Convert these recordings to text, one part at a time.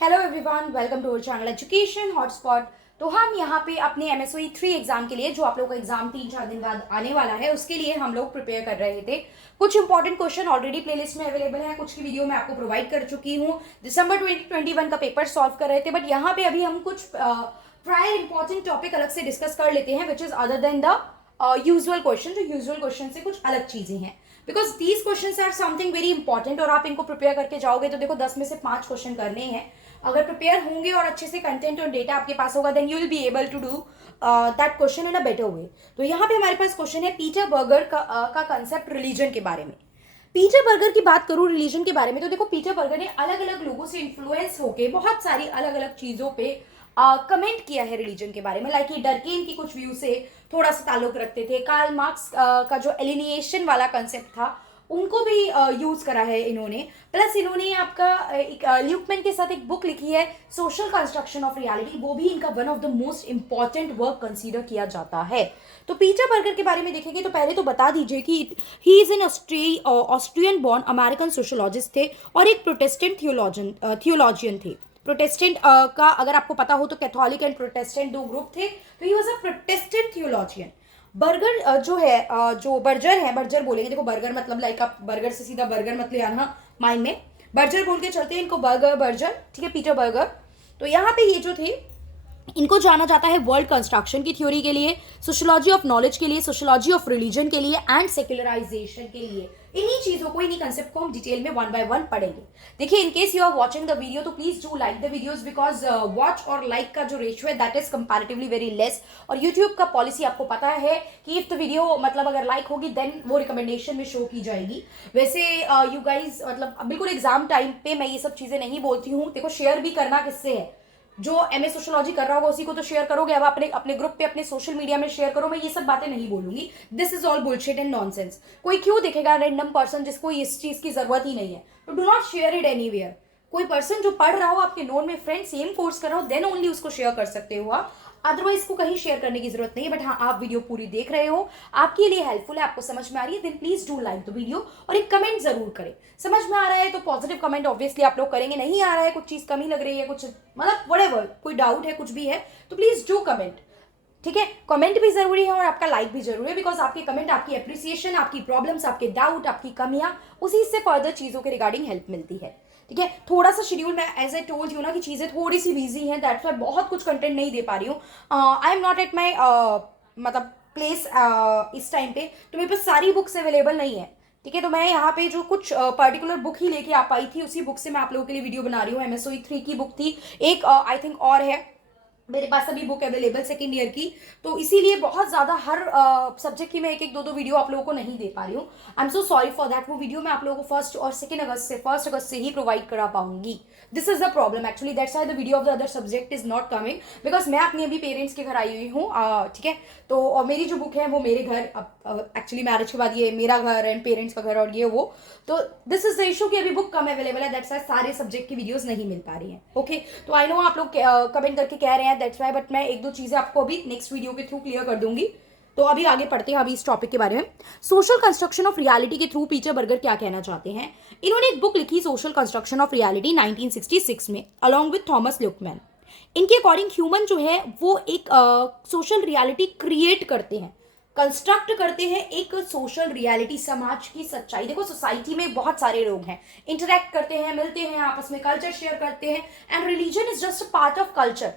Hello everyone, welcome to our channel education hotspot. तो हम यहाँ पे अपने MSOE 3 एग्जाम के लिए, जो आप लोगों का एग्जाम 3-4 दिन बाद आने वाला है, उसके लिए हम लोग प्रिपेयर कर रहे थे। कुछ इंपॉर्टेंट क्वेश्चन ऑलरेडी प्लेलिस्ट में अवेलेबल है, कुछ की वीडियो मैं आपको प्रोवाइड कर चुकी हूँ। दिसंबर 2021 का पेपर सॉल्व कर रहे थे, बट यहाँ पे अभी हम कुछ प्रायर इंपॉर्टेंट टॉपिक अलग से डिस्कस कर लेते हैं, which is other than the usual question. जो यूजुअल क्वेश्चन से कुछ अलग चीजें हैं, because these question are something very important. और आप इनको प्रिपेयर करके जाओगे तो देखो 10 में से 5 क्वेश्चन करने हैं। अगर प्रिपेयर होंगे और अच्छे से कंटेंट और डेटा आपके पास होगा, then you will be able to do that question in a better way. तो यहाँ पे हमारे पास क्वेश्चन है पीटर बर्गर का कंसेप्ट रिलीजन के बारे में। पीटर बर्गर की बात करूं रिलीजन के बारे में, तो देखो पीटर बर्गर ने अलग अलग लोगों से इन्फ्लुएंस होके बहुत सारी अलग अलग चीजों पे कमेंट किया है रिलीजन के बारे में। लाइक ये डरकेन की कुछ व्यू से थोड़ा सा ताल्लुक रखते थे। कार्ल मार्क्स का जो एलिनिएशन वाला कंसेप्ट था, उनको भी यूज करा है इन्होंने। प्लस इन्होंने आपका एक ल्यूकमैन के साथ एक बुक लिखी है, सोशल कंस्ट्रक्शन ऑफ रियलिटी। वो भी इनका one of the most important work consider किया जाता है। तो पीटर बर्गर के बारे में देखेंगे तो पहले तो बता दीजिए कि he is an Austrian born American sociologist थे और एक प्रोटेस्टेंट थियोलॉजियन थे। प्रोटेस्टेंट का अगर आपको पता हो तो कैथोलिक एंड प्रोटेस्टेंट दो ग्रुप थे, तो he was a Protestant theologian. Burger जो है, जो बर्जर है, बर्जर बोलेंगे। देखो बर्गर मतलब लाइक आप बर्गर से सीधा बर्गर मत ले आना माइंड में, बर्जर बोल के चलते हैं इनको, बर्गर बर्जर, ठीक है, पीटर बर्गर। तो यहाँ पे ये जो थे, इनको जाना जाता है वर्ल्ड कंस्ट्रक्शन की थ्योरी के लिए, सोशोलॉजी ऑफ नॉलेज के लिए, सोशोलॉजी ऑफ रिलीजन के लिए एंड सेक्युलराइजेशन के लिए। इन्हीं चीजों को, इन्हीं कंसेप्ट को हम डिटेल में वन बाय वन पढ़ेंगे। देखिए, in case you are watching the video तो please do like the videos, because watch और लाइक का जो रेशियो है that is comparatively very less. और यूट्यूब का पॉलिसी आपको पता है कि इफ द वीडियो मतलब अगर लाइक होगी देन वो रिकमेंडेशन में शो की जाएगी। वैसे यू गाइज मतलब बिल्कुल एग्जाम टाइम पे मैं ये सब चीजें नहीं बोलती हूँ। देखो शेयर भी करना किससे है, जो एमए सोशोलॉजी कर रहा होगा उसी को तो शेयर करोगे। अब अपने अपने ग्रुप पे, अपने सोशल मीडिया में शेयर करो। मैं ये सब बातें नहीं बोलूंगी। This is all bullshit and nonsense. कोई क्यों देखेगा रैंडम पर्सन जिसको इस चीज की जरूरत ही नहीं है? तो do not share it anywhere. कोई पर्सन जो पढ़ रहा हो, आपके नोन में फ्रेंड सेम कोर्स कर रहा हो, देन ओनली उसको शेयर कर सकते हो आप। अदरवाइज को कहीं शेयर करने की जरूरत नहीं है। बट हाँ, आप वीडियो पूरी देख रहे हो, आपके लिए हेल्पफुल है, आपको समझ में आ रही है, then please do like the video और एक कमेंट जरूर करें। समझ में आ रहा है तो पॉजिटिव कमेंट ऑब्वियसली आप लोग करेंगे, नहीं आ रहा है, कुछ चीज कमी लग रही है, कुछ मतलब व्हाटएवर, कोई डाउट है, कुछ भी है, तो प्लीज डू कमेंट। ठीक है, कमेंट भी जरूरी है और आपका लाइक भी जरूरी है, बिकॉज आपके कमेंट, आपकी अप्रिसिएशन, आपकी प्रॉब्लम्स, आपके डाउट, आपकी कमियां, उसी से फर्दर चीजों के रिगार्डिंग हेल्प मिलती है। ठीक है, थोड़ा सा शेड्यूल में एज ए टोल्ड यू ना कि चीजें थोड़ी सी बिजी हैं, दैट्स व्हाई बहुत कुछ कंटेंट नहीं दे पा रही हूँ। I am not at my मतलब प्लेस इस टाइम पे, तो मेरे पास सारी बुक्स अवेलेबल नहीं है। ठीक है, तो मैं यहाँ पे जो कुछ पर्टिकुलर बुक ही लेके आ पाई थी, उसी बुक से मैं आप लोगों के लिए वीडियो बना रही हूँ। MSOE 3 की बुक थी एक, आई थिंक और है मेरे पास अभी बुक अवेलेबल सेकेंड ईयर की, तो इसीलिए बहुत ज्यादा हर सब्जेक्ट की मैं एक एक दो दो वीडियो आप लोगों को नहीं दे पा रही हूँ। I am so sorry for that. वो वीडियो मैं आप लोगों को 1 और 2 अगस्त से 1 अगस्त से ही प्रोवाइड करा पाऊंगी। This is the problem actually, that's why the video of the other subject is not coming, because मैं अपनी अभी पेरेंट्स के घर आई हुई हूँ। ठीक है, तो और मेरी जो बुक है वो मेरे घर, एक्चुअली मैरिज के बाद ये मेरा घर एंड पेरेंट्स का घर और ये वो, तो दिस इज द इशू कि अभी बुक कम अवेलेबल है, दैट्स व्हाई सारे सब्जेक्ट की वीडियोस नहीं मिल पा रही हैं। ओके, तो आई नो आप लोग कमेंट करके कह रहे हैं, दैट्स व्हाई, बट मैं एक दो चीजें आपको अभी नेक्स्ट वीडियो के थ्रू क्लियर कर दूंगी। तो अभी आगे पढ़ते हैं अभी इस टॉपिक के बारे में। सोशल कंस्ट्रक्शन ऑफ रियलिटी के थ्रू पीटर बर्गर क्या कहना चाहते हैं? इन्होंने एक बुक लिखी सोशल कंस्ट्रक्शन ऑफ रियलिटी 1966 में, अलॉन्ग विथ थॉमस ल्यूकमैन। इनके अकॉर्डिंग ह्यूमन जो है वो एक सोशल रियलिटी क्रिएट करते हैं, कंस्ट्रक्ट करते हैं एक सोशल रियलिटी, समाज की सच्चाई। देखो सोसाइटी में बहुत सारे लोग हैं, इंटरेक्ट करते हैं, मिलते हैं, आपस में कल्चर शेयर करते हैं, and religion is just a part of culture.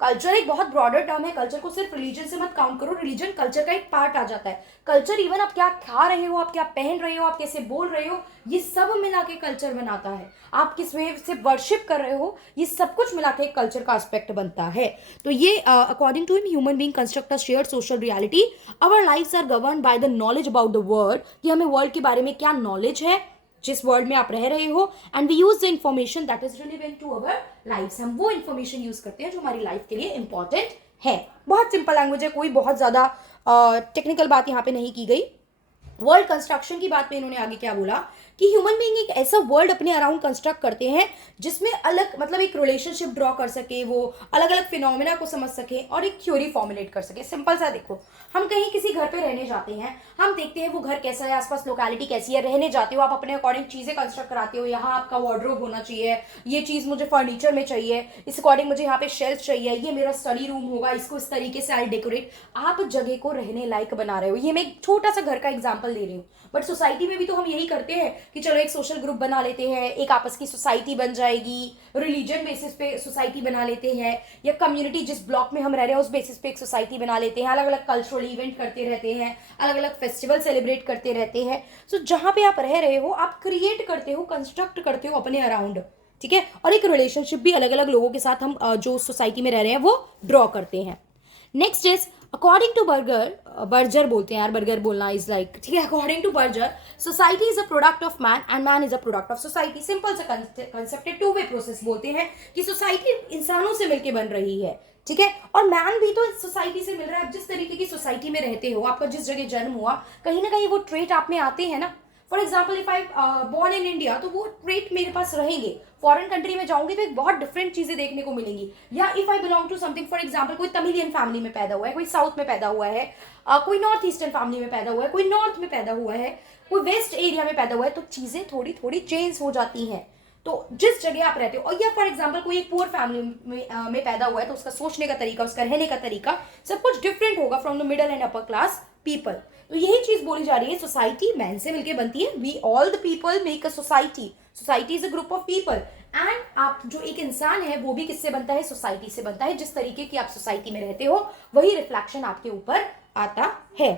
Culture एक बहुत ब्रॉडर टर्म है, कल्चर को सिर्फ रिलीजन से मत काउंट करो, रिलीजन कल्चर का एक पार्ट आ जाता है। कल्चर इवन आप क्या खा रहे हो, आप क्या पहन रहे हो, आप कैसे बोल रहे हो, ये सब मिला के कल्चर बनाता है। आप किस वे से वर्शिप कर रहे हो, ये सब कुछ मिला के कल्चर का एस्पेक्ट बनता है। तो ये according to him human being construct a shared social reality, our lives are govern by the knowledge about the world, कि हमें वर्ल्ड के बारे में क्या नॉलेज है जिस वर्ल्ड में आप रह रहे हो, and we use the information that is relevant to our life. हम वो इंफॉर्मेशन यूज करते हैं जो हमारी लाइफ के लिए इंपॉर्टेंट है। बहुत सिंपल लैंग्वेज है, कोई बहुत ज्यादा टेक्निकल बात यहाँ पे नहीं की गई। वर्ल्ड कंस्ट्रक्शन की बात में इन्होंने आगे क्या बोला कि ह्यूमन बीइंग एक ऐसा वर्ल्ड अपने अराउंड कंस्ट्रक्ट करते हैं जिसमें अलग मतलब एक रिलेशनशिप ड्रॉ कर सके, वो अलग अलग फिनोमिना को समझ सके और एक थ्योरी फॉर्मुलेट कर सके। सिंपल सा देखो, हम कहीं किसी घर पे रहने जाते हैं, हम देखते हैं वो घर कैसा है, आसपास लोकेलिटी कैसी है, रहने जाते हो आप, अपने अकॉर्डिंग चीजें कंस्ट्रक्ट कराते हो, यहाँ आपका वार्डरोब होना चाहिए, ये चीज मुझे फर्नीचर में चाहिए, इस अकॉर्डिंग मुझे यहाँ पे शेल्फ चाहिए, ये मेरा स्टडी रूम होगा, इसको इस तरीके से आई डेकोरेट। आप जगह को रहने लायक बना रहे हो। ये मैं एक छोटा सा घर का एग्जाम्पल दे रही हूँ, बट सोसाइटी में भी तो हम यही करते हैं कि चलो एक सोशल ग्रुप बना लेते हैं, एक आपस की सोसाइटी बन जाएगी, रिलीजन बेसिस पे सोसाइटी बना लेते हैं, या कम्युनिटी जिस ब्लॉक में हम रह रहे हैं उस बेसिस पे एक सोसाइटी बना लेते हैं, अलग अलग कल्चरल इवेंट करते रहते हैं, अलग अलग फेस्टिवल सेलिब्रेट करते रहते हैं। सो जहां पे आप रह रहे हो आप क्रिएट करते हो, कंस्ट्रक्ट करते हो अपने अराउंड, ठीक है। और एक रिलेशनशिप भी अलग अलग लोगों के साथ हम जो सोसाइटी में रह रहे हैं वो ड्रॉ करते हैं। Next is according to Berger बोलते हैं यार, बर्गर बोलना इज लाइक, ठीक है। According to Berger, society is a product of man and man is a product of society. Simple सा कंसेप्ट है, टू वे प्रोसेस बोलते हैं कि सोसाइटी इंसानों से मिलकर बन रही है, ठीक है, और मैन भी तो सोसाइटी से मिल रहा है। आप जिस तरीके की सोसाइटी में रहते हो, आपका जिस जगह जन्म हुआ, कहीं ना कहीं वो ट्रेट आप में आते हैं ना। For example if I born in India, तो वो ट्रेट मेरे पास रहेंगे। फॉरेन कंट्री में जाऊंगी तो एक बहुत डिफरेंट चीजें देखने को मिलेंगी। या if I belong to something, for example कोई तमिलियन फैमिली में पैदा हुआ है, कोई साउथ में पैदा हुआ है, कोई नॉर्थ ईस्टर्न फैमिली में पैदा हुआ है, कोई नॉर्थ में पैदा हुआ है, कोई वेस्ट एरिया में पैदा हुआ है, तो चीजें थोड़ी थोड़ी चेंज हो जाती हैं। तो जिस जगह आप रहते हो, और या फॉर एग्जाम्पल कोई एक पुअर फैमिली में पैदा हुआ है, तो उसका सोचने का तरीका, उसका रहने का तरीका सब कुछ डिफरेंट होगा from the middle and upper class people. तो यही चीज बोली जा रही है, सोसाइटी मैन से मिलकर बनती है। We all the people make a society, society is a group of people. And आप जो एक इंसान है वो भी किससे बनता है? सोसाइटी से बनता है। जिस तरीके की आप सोसाइटी में रहते हो वही रिफ्लेक्शन आपके ऊपर आता है।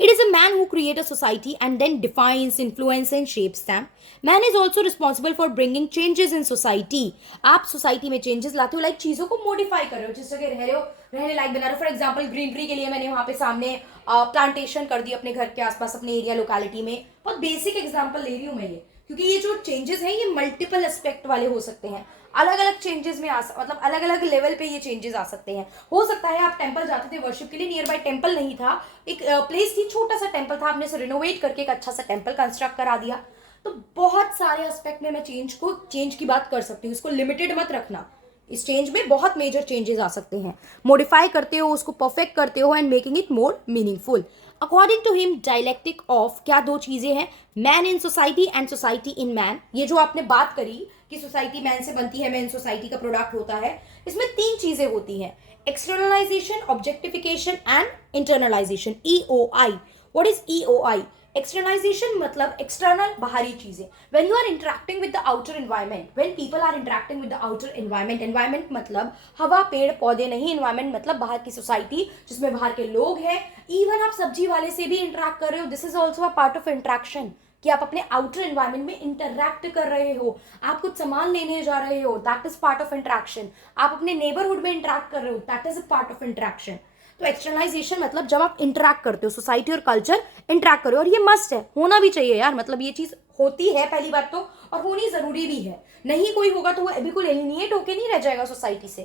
It is a man who creates a society and then defines, influences and shapes them. Man is also responsible for bringing changes in society. आप सोसाइटी में चेंजेस लाते हो, लाइक चीजों को मॉडिफाई कर रहे हो, जिस जगह रह रहे हो रहने लायक बना रहे हो। फॉर एग्जाम्पल ग्रीनरी के लिए मैंने वहां पे सामने प्लांटेशन कर दी अपने घर के आसपास, अपने एरिया लोकेलिटी में। बहुत बेसिक एग्जाम्पल ले रही हूँ मैं ये, क्योंकि ये जो चेंजेस हैं ये मल्टीपल एस्पेक्ट वाले हो सकते हैं। अलग अलग चेंजेस में मतलब अलग अलग लेवल पे ये चेंजेस आ सकते हैं। हो सकता है आप टेंपल जाते थे वर्शिप के लिए, नियर बाय टेंपल नहीं था, एक प्लेस थी, छोटा सा टेंपल था, आपने इसे रिनोवेट करके एक अच्छा सा टेंपल कंस्ट्रक्ट करा दिया। तो बहुत सारे एस्पेक्ट में मैं चेंज की बात कर सकती हूँ, इसको लिमिटेड मत रखना। इस चेंज में बहुत मेजर चेंजेस आ सकते हैं। मॉडिफाई करते हो, उसको परफेक्ट करते हो and making it more meaningful. According to him dialectic of, क्या दो चीजें हैं? Man in society and society in man. ये जो आपने बात करी कि सोसाइटी मैन से बनती है, मैन सोसाइटी का प्रोडक्ट होता है, इसमें तीन चीजें होती हैं: externalization, objectification and internalization. EOI। What is EOI? Externalization मतलब एक्सटर्नल, बाहरी चीजें। When you are interacting with the outer environment, when people are interacting with the outer environment, environment मतलब हवा, पेड़ पौधे नहीं, एनवायरमेंट मतलब बाहर की सोसाइटी जिसमें बाहर के लोग हैं। इवन आप सब्जी वाले से भी इंटरेक्ट कर रहे हो, this is also a part of interaction, कि आप अपने आउटर एनवायरमेंट में इंटरैक्ट कर रहे हो। आप कुछ सामान लेने जा रहे हो, that is part of interaction. आप अपने नेबरहुड में इंटरैक्ट कर रहे हो, that is a part of interaction. तो एक्सटर्नलाइजेशन मतलब जब आप इंटरैक्ट करते हो, सोसाइटी और कल्चर इंटरैक्ट करो, और ये मस्ट है, होना भी चाहिए यार। मतलब ये चीज होती है पहली बात तो, और होनी जरूरी भी है। नहीं कोई होगा तो वो बिल्कुल एलिनिएट होके नहीं रह जाएगा सोसाइटी से।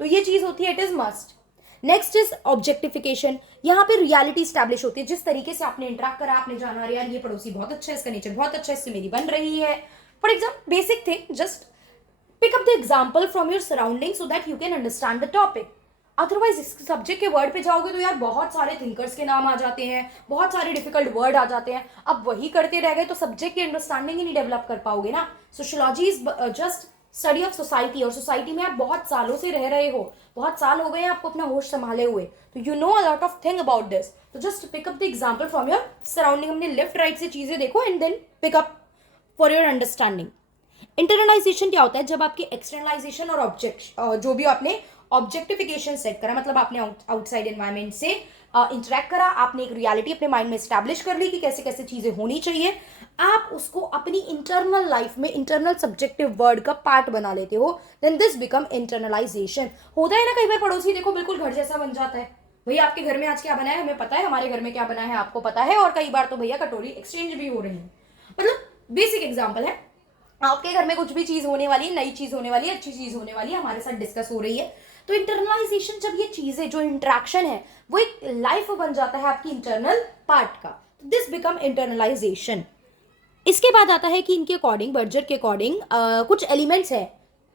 तो ये चीज होती है, it is must. Next is objectification. यहाँ पे रियलिटी स्टैब्लिश होती है। जिस तरीके से आपने इंटरैक्ट करा, आपने जाना यार ये पड़ोसी बहुत अच्छा है, इसका नेचर बहुत अच्छा है, इससे मेरी बन रही है। For example basic thing, just pick up the example from your surrounding so that you can understand the topic. Otherwise इस सब्जेक्ट के वर्ड पे जाओगे तो यार बहुत सारे थिंकर्स के नाम आ जाते हैं, बहुत सारे डिफिकल्ट वर्ड आ जाते हैं। अब वही करते रह गए तो सब्जेक्ट की अंडरस्टैंडिंग ही नहीं डेवलप कर पाओगे ना। Sociology is just study of society, और सोसाइटी में आप बहुत सालों से रह रहे हो, बहुत साल हो गए हैं आपको अपना होश संभाले हुए, तो you know a lot of thing about this. तो just pick up the example from your surrounding. हमने लेफ्ट राइट से चीजें देखो and then pick up for your understanding. Internalization क्या होता है? जब आपके एक्सटर्नलाइजेशन और जो भी आपने ऑब्जेक्टिफिकेशन सेट करा, मतलब आपने आउटसाइड एनवायरमेंट से इंटरेक्ट करा, आपने एक रियलिटी अपने माइंड में स्टैब्लिश कर ली कि कैसे कैसे चीजें होनी चाहिए, आप उसको अपनी इंटरनल लाइफ में इंटरनल सब्जेक्टिव वर्ड का पार्ट बना लेते हो, देन दिस बिकम इंटरनलाइजेशन। होता है ना कई बार पड़ोसी देखो बिल्कुल घर जैसा बन जाता है, भैया आपके घर में आज क्या बना है हमें पता है, हमारे घर में क्या बना है आपको पता है, और कई बार तो भैया कटोरी एक्सचेंज भी हो रही है। मतलब बेसिक एग्जाम्पल है, आपके घर में कुछ भी चीज होने वाली है, नई चीज होने वाली है, अच्छी चीज होने वाली है, हमारे साथ डिस्कस हो रही है। तो इंटरनलाइजेशन, जब ये चीजें जो इंटरेक्शन है वो एक लाइफ बन जाता है आपकी इंटरनल पार्ट का, दिस बिकम इंटरनलाइजेशन। इसके बाद आता है कि इनके अकॉर्डिंग, बर्जर के अकॉर्डिंग कुछ एलिमेंट्स हैं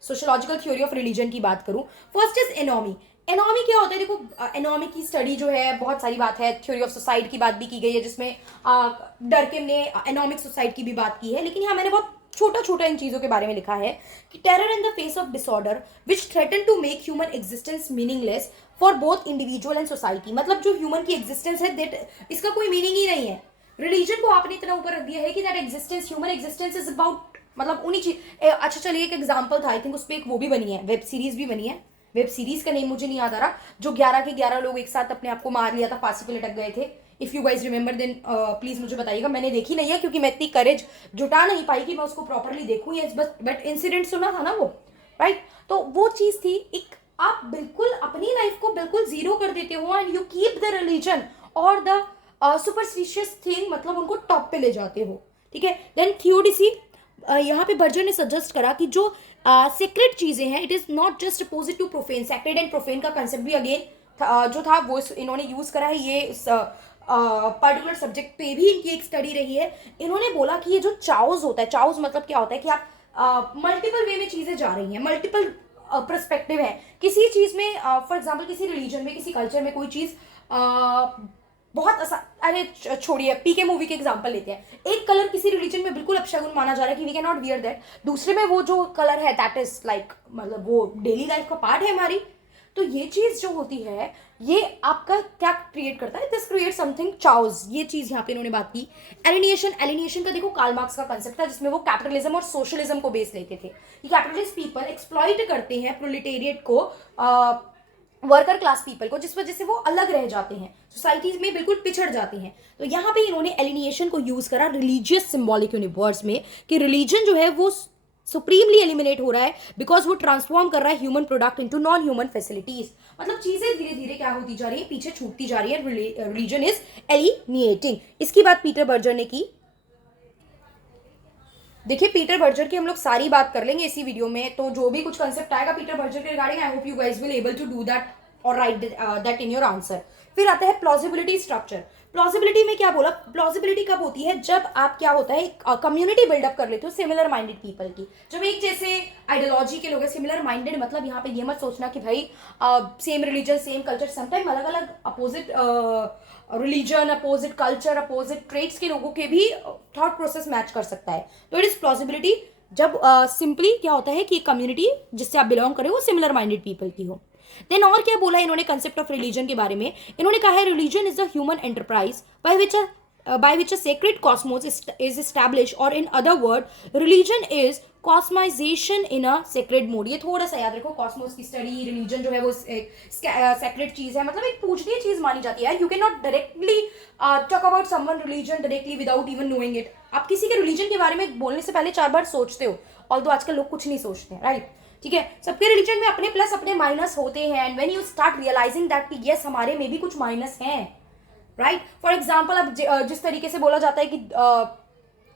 सोशोलॉजिकल थ्योरी ऑफ रिलीजन की बात करूं। First is anomie. एनॉमी क्या होता है? देखो, एनॉमी की स्टडी जो है बहुत सारी बात है, थ्योरी ऑफ सोसाइटी की बात भी की गई है, जिसमें डरकिम ने एनॉमिक सोसाइटी की भी बात की है, लेकिन यहाँ मैंने बहुत छोटा छोटा इन चीजों के बारे में लिखा है कि terror in the face of disorder which threaten to make human existence meaningless for both individual and society. मतलब जो ह्यूमन की एग्जिस्टेंस है दैट इसका कोई मीनिंग ही नहीं है। रिलीजन को आपने इतना ऊपर रख दिया है कि that existence, human existence is about, मतलब उन्हीं चीज। अच्छा चलिए, एक एग्जांपल था, आई थिंक उस पर एक वो भी बनी है, वेब सीरीज भी बनी है। वेब सीरीज का नेम मुझे नहीं याद आ रहा, जो 11 के 11 लोग एक साथ अपने आप को मार लिया था, फांसी पे लटक गए थे। If you guys remember then please मुझे बताइएगा। मैंने देखी नहीं है क्योंकि मैं इतनी करेज जुटा नहीं पाई कि मैं उसको प्रॉपरली देखूं, या बस बट इंसिडेंट सुना था ना वो, राइट। तो वो चीज थी एक, आप बिल्कुल अपनी लाइफ को बिल्कुल जीरो कर देते हो and you keep the religion और द सुपरस्टिशियस थिंग, मतलब उनको टॉप पे ले जाते हो, ठीक है। देन थियोडिसी, यहाँ पे बर्जर ने सजेस्ट करा कि जो सीक्रेट चीजें हैं, it is not just opposite to profane. Sacred and profane का कंसेप्ट भी अगेन जो था वो इन्होंने यूज करा है। ये पर्टिकुलर सब्जेक्ट पे भी इनकी एक स्टडी रही है। इन्होंने बोला कि ये जो चाउज होता है, चाउज मतलब क्या होता है कि आप मल्टीपल वे में चीजें जा रही हैं, मल्टीपल पर्सपेक्टिव है किसी चीज में। फॉर एग्जाम्पल किसी रिलीजन में, किसी कल्चर में कोई चीज बहुत अरे छोड़िए, पीके मूवी के एग्जांपल लेते हैं। एक कलर किसी रिलीजन में बिल्कुल अपशगुन माना जा रहा है कि we can not wear that, दूसरे में वो जो कलर है दैट इज लाइक, मतलब वो डेली लाइफ का पार्ट है हमारी। तो ये चीज जो होती है, ये आपका क्या क्रिएट करता है? This create something चाउज। ये चीज यहाँ पे इन्होंने बात की। एलिनिएशन, एलिनिएशन का देखो कार्ल मार्क्स का कंसेप्ट था, जिसमें वो कैपिटलिज्म और सोशलिज्म को बेस लेते थे कि कैपिटलिस्ट पीपल एक्सप्लॉइट करते हैं प्रोलेटेरिएट को, वर्कर क्लास पीपल को, जिस वजह से वो अलग रह जाते हैं, सोसाइटीज में बिल्कुल पिछड़ जाते हैं। तो यहाँ पे इन्होंने एलिनिएशन को यूज करा रिलीजियस सिंबॉलिक यूनिवर्स में, कि रिलीजन जो है वो सुप्रीमली एलिमिनेट हो रहा है बिकॉज वो ट्रांसफॉर्म कर रहा है human product into non human facilities. मतलब चीजें धीरे धीरे क्या होती जा रही है, पीछे छूटती जा रही है। Religion is alienating. इसकी बात पीटर बर्जर ने की। देखिए, पीटर बर्जर की हम लोग सारी बात कर लेंगे इसी वीडियो में, तो जो भी कुछ कंसेप्ट आएगा पीटर बर्जर के regarding, I hope you guys will able to do that और write that in your answer. फिर आता है प्लॉजिबिलिटी स्ट्रक्चर। प्लॉजिबिलिटी में क्या बोला? प्लॉजिबिलिटी कब होती है? जब आप क्या होता है, कम्युनिटी बिल्डअप कर लेते हो सिमिलर माइंडेड पीपल की, जब एक जैसे आइडियोलॉजी के लोग हैं। सिमिलर माइंडेड मतलब यहाँ पे ये मत सोचना कि भाई same religion same culture, sometime अलग अलग opposite religion, opposite culture, opposite traits के लोगों के भी थॉट प्रोसेस मैच कर सकता है। तो इट इज प्लॉजिबिलिटी जब सिंपली क्या होता है कि कम्युनिटी जिससे आप बिलोंग करें वो सिमिलर माइंडेड पीपल की हो। देन और क्या बोला इन्होंने कंसेप्ट ऑफ रिलीजन के बारे में? इन्होंने कहा है religion is the human enterprise by which a sacred cosmos is established, or in other word religion is cosmization in a sacred mode। ये थोड़ा सा याद रखो, कॉस्मोस की स्टडी, रिलीजन जो है वो सेक्रेट चीज है, मतलब एक पूजनीय चीज मानी जाती है। You can not directly talk about someone religion directly without even knowing it. आप किसी के रिलीजन के बारे में बोलने से पहले 4 बार सोचते हो, ऑल्दो आजकल लोग कुछ नहीं सोचते हैं, राइट? ठीक है, सबके रिलीजन में अपने प्लस अपने माइनस होते हैं, and when you start realizing that कि यस हमारे में भी कुछ माइनस हैं, राइट। फॉर एग्जाम्पल, अब जिस तरीके से बोला जाता है कि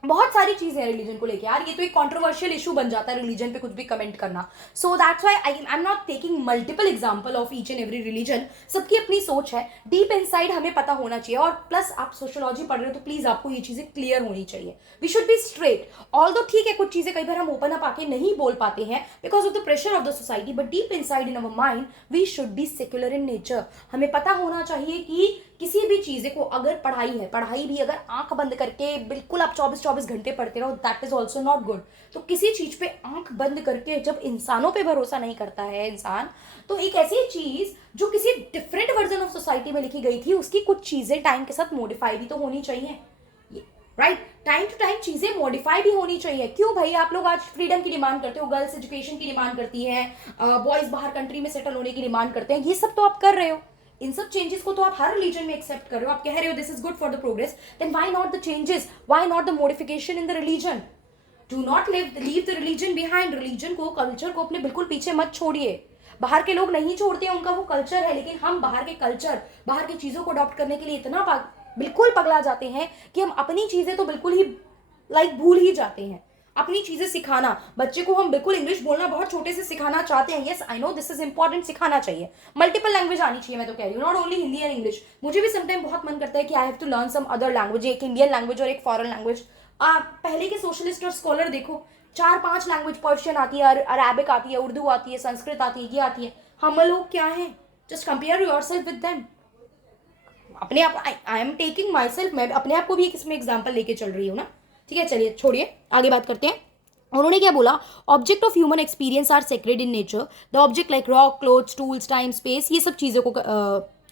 बहुत सारी चीजें हैं रिलीजन को लेके, यार ये तो एक कंट्रोवर्शियल इशू बन जाता है रिलीजन पे कुछ भी कमेंट करना। So that's why I am not taking multiple example of each and every religion. सबकी अपनी सोच है, डीप इनसाइड हमें पता होना चाहिए, और प्लस आप सोशियोलॉजी पढ़ रहे हो तो प्लीज आपको ये चीजें क्लियर होनी चाहिए। We should be straight. Although ठीक है, कुछ चीजें कई बार हम ओपन अप आके नहीं बोल पाते हैं because of the pressure of the society, but deep inside in our mind we should be secular in nature. हमें पता होना चाहिए कि किसी भी चीज को, अगर पढ़ाई है, पढ़ाई भी अगर आंख बंद करके बिल्कुल आप 24-24 घंटे पढ़ते रहो, that is also not good. तो किसी चीज पे आंख बंद करके जब इंसानों पे भरोसा नहीं करता है इंसान, तो एक ऐसी चीज जो किसी डिफरेंट वर्जन ऑफ सोसाइटी में लिखी गई थी, उसकी कुछ चीजें टाइम के साथ मॉडिफाई भी तो होनी चाहिए, राइट? टाइम टू टाइम चीजें मॉडिफाई भी होनी चाहिए। क्यों भाई, आप लोग आज फ्रीडम की डिमांड करते हो, गर्ल्स एजुकेशन की डिमांड करती है, बॉयज बाहर कंट्री में सेटल होने की डिमांड करते हैं, ये सब तो आप कर रहे हो। इन सब चेंजेस को तो आप हर रिलीजन में एक्सेप्ट कर रहे हो, आप कह रहे हो this is good for the progress, then why not the changes, why not the modification in the religion? Do not leave the religion behind. Religion को, कल्चर को अपने बिल्कुल पीछे मत छोड़िए। बाहर के लोग नहीं छोड़ते हैं, उनका वो कल्चर है, लेकिन हम बाहर के कल्चर, बाहर की चीजों को अडॉप्ट करने के लिए इतना बिल्कुल पगला जाते हैं कि हम अपनी चीजें तो बिल्कुल ही भूल ही जाते हैं। अपनी चीजें सिखाना, बच्चे को हम बिल्कुल इंग्लिश बोलना बहुत छोटे से सिखाना चाहते हैं। Yes I know this is important, सिखाना चाहिए, मल्टीपल लैंग्वेज आनी चाहिए, मैं तो कह रही हूँ, not only Hindi and English. मुझे भी समटाइम बहुत मन करता है कि I have to learn some other language, एक इंडियन लैंग्वेज और एक फॉरेन लैंग्वेज आप पहले के सोशलिस्ट और स्कॉलर देखो, 4-5 लैंग्वेज, पर्शियन आती है, अरेबिक आती है, उर्दू आती है, संस्कृत आती है, ये आती है। हम लोग क्या हैं? Just compare yourself with them. अपने आप, I am taking my self, मैं अपने आप को भी इसमें एग्जाम्पल लेके चल रही हूँ ना। ठीक है, चलिए छोड़िए, आगे बात करते हैं। उन्होंने क्या बोला? Object of human experience are sacred in nature, the object like rock, clothes, tools, time, space, ये सब चीज़ों को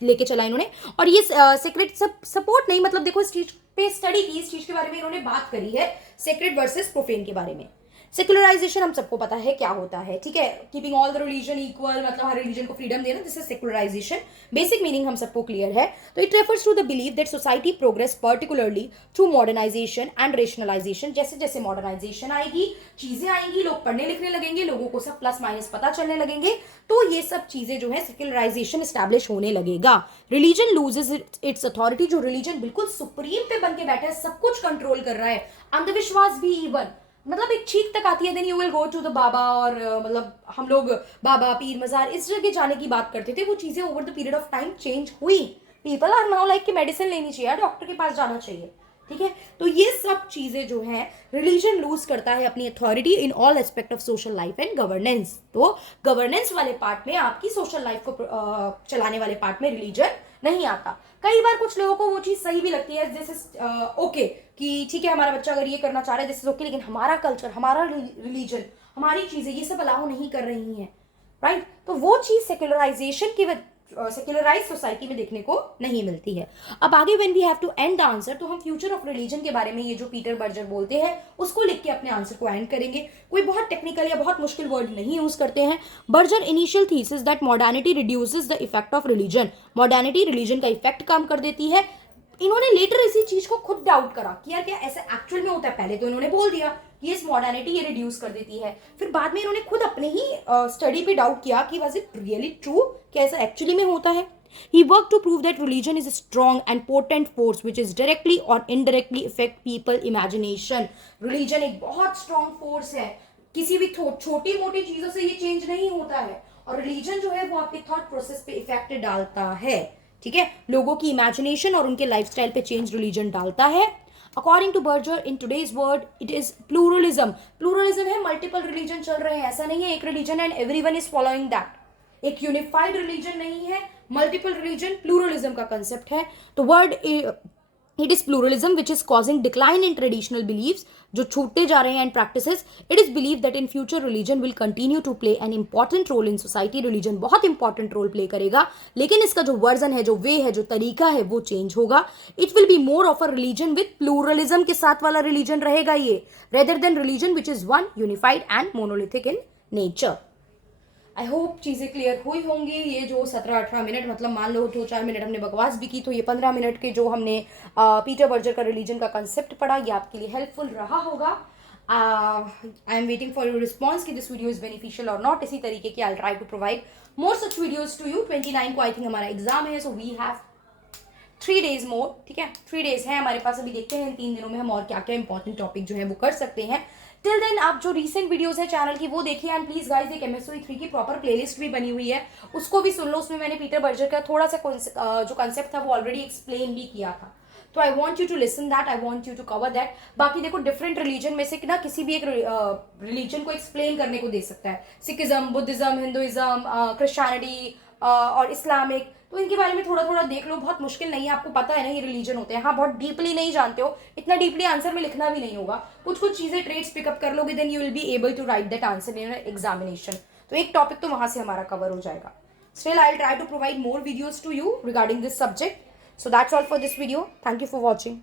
लेके चला इन्होंने। और ये सेक्रेड सपोर्ट नहीं, मतलब देखो इस चीज पे स्टडी की, इस चीज के बारे में इन्होंने बात करी है, सेक्रेड वर्सेस प्रोफेन के बारे में। सेकुलराइजेशन हम सबको पता है क्या होता है, ठीक है, keeping all the religion equal, मतलब हर रिलीजन को फ्रीडम देना, this is secularization. Basic meaning हम सबको क्लियर है। तो it refers to the believe that society progress particularly through modernization and rationalization. जैसे जैसे मॉडर्नाइजेशन आएगी, चीजें आएंगी, लोग पढ़ने लिखने लगेंगे, लोगों को सब प्लस माइनस पता चलने लगेंगे, तो ये सब चीजें जो है सेकुलराइजेशन स्टैब्लिश होने लगेगा। रिलीजन लूजेस इट्स अथॉरिटी, जो रिलीजन बिल्कुल सुप्रीम पे बन के बैठा है, सब कुछ कंट्रोल कर रहा है, अंधविश्वास भी इवन, मतलब एक चीख तक आती है, then you will go to the baba, और मतलब हम लोग बाबा, पीर, मजार इस जगह जाने की बात करते थे, वो चीजें over the period of time change हुई। पीपल आर नाउ लाइक कि मेडिसिन लेनी चाहिए, डॉक्टर के पास जाना चाहिए, ठीक है। तो ये सब चीजें जो है, रिलीजन लूज करता है अपनी authority in all aspect of social life and governance. तो गवर्नेंस वाले पार्ट में, आपकी सोशल लाइफ को चलाने वाले पार्ट में रिलीजन नहीं आता। कई बार कुछ लोगों को वो चीज सही भी लगती है, जैसे ओके कि ठीक है हमारा बच्चा अगर ये करना चाह रहा है दिस इज ओके, लेकिन हमारा कल्चर, हमारा रिलीजन, हमारी चीजें ये सब अलाउ नहीं कर रही हैं, राइट। तो वो चीज सेक्युलराइजेशन की सेक्युलराइज सोसाइटी में देखने को नहीं मिलती है। अब आगे when we have to end the answer, तो हम फ्यूचर ऑफ रिलीजन के बारे में, ये जो पीटर बर्जर बोलते हैं उसको लिख के अपने आंसर को एंड करेंगे। कोई बहुत टेक्निकल या बहुत मुश्किल वर्ड नहीं यूज करते हैं। Berger initial thesis that modernity reduces the effect of religion, modernity religion का इफेक्ट कम कर देती है। इन्होंने लेटर इसी चीज को खुद डाउट करा कि यार क्या ऐसा एक्चुअल में होता है। पहले तो इन्होंने बोल दिया कि इस मॉडर्निटी ये रिड्यूस कर देती है, फिर बाद में इन्होंने खुद अपने ही स्टडी पे डाउट किया कि वाज इट रियली ट्रू, क्या ऐसा एक्चुअली में होता है। He worked to prove that religion is a strong and potent force which is directly or indirectly affect people imagination. Religion एक बहुत strong force है, किसी भी छोटी मोटी चीजों से ये चेंज नहीं होता है, और रिलीजन जो है वो आपके थॉट प्रोसेस पे इफेक्ट डालता है, ठीक है, लोगों की इमेजिनेशन और उनके लाइफस्टाइल पे चेंज रिलीजन डालता है। According to Berger, in today's world it is pluralism. Pluralism है, मल्टीपल रिलीजन चल रहे हैं, ऐसा नहीं है एक religion and everyone is following that. एक यूनिफाइड रिलीजन नहीं है, मल्टीपल रिलीजन, प्लूरलिज्म का कंसेप्ट है। तो world it is pluralism which is causing decline in traditional beliefs, जो छूटते जा रहे हैं and practices. It is believe that in future religion will continue to play an important role in society. Religion बहुत important role play करेगा, लेकिन इसका जो वर्जन है, जो वे है, जो तरीका है, वो चेंज होगा। It will be more of a religion with pluralism के साथ वाला रिलीजन रहेगा ये, rather than religion which is one, unified and monolithic in nature. I hope चीज़ें क्लियर हुई होंगी। ये जो 17-18 मिनट, मतलब मान लो 2-4 मिनट हमने बकवास भी की, तो ये 15 मिनट के जो हमने पीटर बर्जर का रिलीजन का कंसेप्ट पढ़ा, ये आपके लिए हेल्पफुल रहा होगा। I am waiting for your response कि दिस वीडियो इज बेनिफिशियल और नॉट। इसी तरीके की I try to provide more such videos to you. 29 को आई थिंक हमारा एग्जाम है, so we have 3 days more, ठीक है, 3 days है हमारे पास। अभी देखते हैं इन 3 दिनों में हम और क्या क्या इंपॉर्टेंट टॉपिक जो है वो कर सकते हैं। टिल देन आप जो रीसेंट वीडियोस है चैनल की वो देखिए, एंड प्लीज गाइस एक MSOE 3 की प्रॉपर प्लेलिस्ट भी बनी हुई है, उसको भी सुन लो। उसमें मैंने पीटर बर्जर का थोड़ा सा जो कंसेप्ट था वो ऑलरेडी एक्सप्लेन भी किया था, तो I want you to listen that, I want you to cover that. बाकी देखो, डिफरेंट रिलीजन में से ना किसी भी एक रिलीजन को एक्सप्लेन करने को दे सकता है, सिखिज्म, बुद्धिज्म, हिंदुइज्म, क्रिश्चियनिटी और इस्लामिक, तो इनके बारे में थोड़ा थोड़ा देख लो। बहुत मुश्किल नहीं है, आपको पता है ना ये रिलीजन होते हैं। हाँ, बहुत डीपली नहीं जानते हो, इतना डीपली आंसर में लिखना भी नहीं होगा, कुछ कुछ चीजें ट्रेड्स पिकअप कर लोगे, then you will be able to write that answer in examination. तो एक टॉपिक तो वहां से हमारा कवर हो जाएगा। Still I will try to provide more videos to you regarding this subject. So that's all for this video. Thank you for watching.